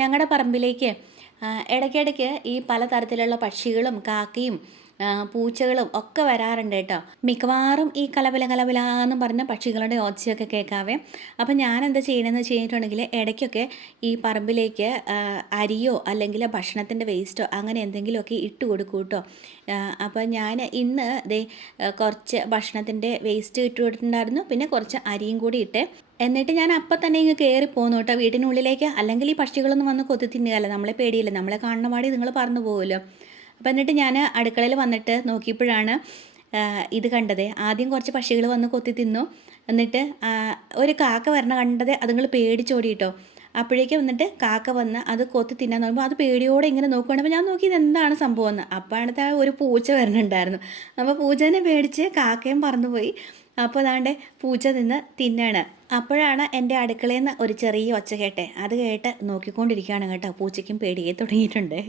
ഞങ്ങളുടെ പറമ്പിലേക്ക് ഇടയ്ക്കിടയ്ക്ക് ഈ പലതരത്തിലുള്ള പക്ഷികളും കാക്കയും പൂച്ചകളും ഒക്കെ വരാറുണ്ട് കേട്ടോ. മിക്കവാറും ഈ കലപില കലപില എന്ന് പറഞ്ഞ പക്ഷികളുടെ ഒച്ചയൊക്കെ കേൾക്കാവേ. അപ്പം ഞാൻ എന്താ ചെയ്യണമെന്ന് വെച്ചിട്ടുണ്ടെങ്കിൽ ഇടയ്ക്കൊക്കെ ഈ പറമ്പിലേക്ക് അരിയോ അല്ലെങ്കിൽ ഭക്ഷണത്തിൻ്റെ വേസ്റ്റോ അങ്ങനെ എന്തെങ്കിലുമൊക്കെ ഇട്ട് കൊടുക്കും കേട്ടോ. അപ്പം ഞാൻ ഇന്ന് ദേ കുറച്ച് ഭക്ഷണത്തിൻ്റെ വേസ്റ്റ് ഇട്ട് കൊടുത്തിട്ടുണ്ടായിരുന്നു, പിന്നെ കുറച്ച് അരിയും കൂടി ഇട്ട്. എന്നിട്ട് ഞാൻ അപ്പം തന്നെ ഇങ്ങ് കയറി പോന്നു കേട്ടോ വീട്ടിനുള്ളിലേക്ക്. അല്ലെങ്കിൽ ഈ പക്ഷികളൊന്നും വന്ന് കൊത്തി തിന്നുകയല്ല, നമ്മളെ പേടിയില്ല, നമ്മളെ കാണുന്ന പാടി നിങ്ങൾ പറന്നു പോകുമല്ലോ. അപ്പം എന്നിട്ട് ഞാൻ അടുക്കളയിൽ വന്നിട്ട് നോക്കിയപ്പോഴാണ് ഇത് കണ്ടത്. ആദ്യം കുറച്ച് പക്ഷികൾ വന്ന് കൊത്തി തിന്നു. എന്നിട്ട് ഒരു കാക്ക വരണ കണ്ടത് അതുങ്ങൾ പേടിച്ചോടിയിട്ടോ. അപ്പോഴേക്കും വന്നിട്ട് കാക്ക വന്ന് അത് കൊത്തി തിന്നാൻ പറയുമ്പോൾ അത് പേടിയോടെ ഇങ്ങനെ നോക്കുകയാണ്. അപ്പോൾ ഞാൻ നോക്കിയത് എന്താണ് സംഭവം എന്ന്. അപ്പോൾ അടുത്ത ഒരു പൂച്ച വരണുണ്ടായിരുന്നു. അപ്പോൾ പൂച്ചനെ പേടിച്ച് കാക്കയും പറന്നുപോയി. അപ്പോൾ അതാണ്ട് പൂച്ച നിന്ന് തിന്നാണ്. അപ്പോഴാണ് എൻ്റെ അടുക്കളയിൽ നിന്ന് ഒരു ചെറിയ ഒച്ച കേട്ടെ. അത് കേട്ട് നോക്കിക്കൊണ്ടിരിക്കുകയാണ് കേട്ടോ. പൂച്ചയ്ക്കും പേടിയെ തുടങ്ങിയിട്ടുണ്ട്.